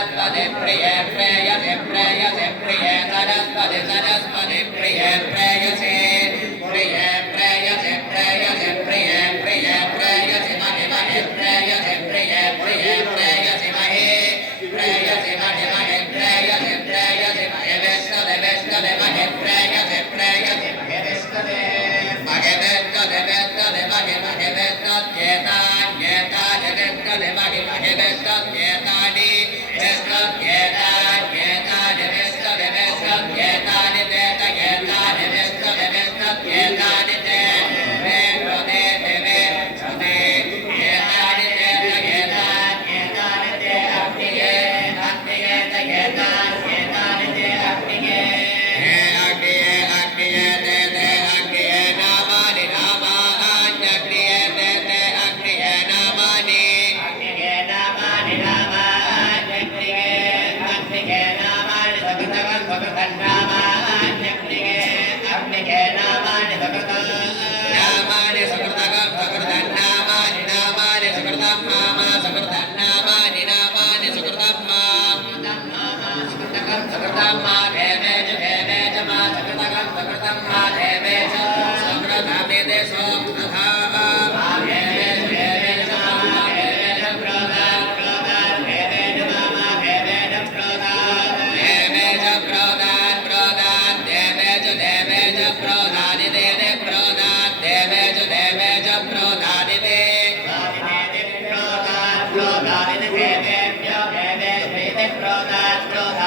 सरस्वती प्रिये प्रेयसे प्रेयसे प्रिये सरस्वती सरस्वती प्रिये प्रेयसे प्रिये प्रेयसे प्रेयसे प्रिये प्रिये प्रेयसे महे महे प्रेयसे प्रिये प्रिये प्रेयसे महे प्रेयसे महे महे प्रेयसे प्रेयसे महे वेष्टदे वेष्टदे महे प्रेयसे प्रेयसे महे वेष्टदे महे वेष्टदे वेष्टदे महे महे वेष्टद्येतान्येतानि वेष्टदे महे महे वेष्टद्येतानि वेष्टद्येतान्येतानि वेष्टदे वेष्टद्येतानि वेष्टद्येतानि वेष्टदे वेष्टद्येतानि ते वेष्टदे ते वेष्टदे येतानि ते येतान्येतानि ते अग्निये अग्निये ते येतान्येतानि ते अग्निये अग्निये अग्निये ते अग्निये नामानि नामान्यग्निये ते अग्निये नामानि अग्निये नामानि नामान्यग्निये अग्निये नामानि सकृतं सकृतं नामान्यग्निये अग्निये नामानि सकृतं नामानि सकृतं सकृतं नामानि नामानि सकृतं मामा सकृतं नामानि नामानि सकृतं मा सकृतं मा देवे च मा सकृतं सकृतं मा देवे च सकृतमेते सोक्तथा मा देवे च मा देवे च प्रोदात् प्रोदात् देवे च मा देवे च प्रोदात् देवे च प्रोदात् प्रोदात् देवे च प्रोदानि देवे प्रोदात् देवे च प्रोदानि दे प्रोदात् प्रोदानि देवेभ्यो देवे प्रोदात् प्रोदात्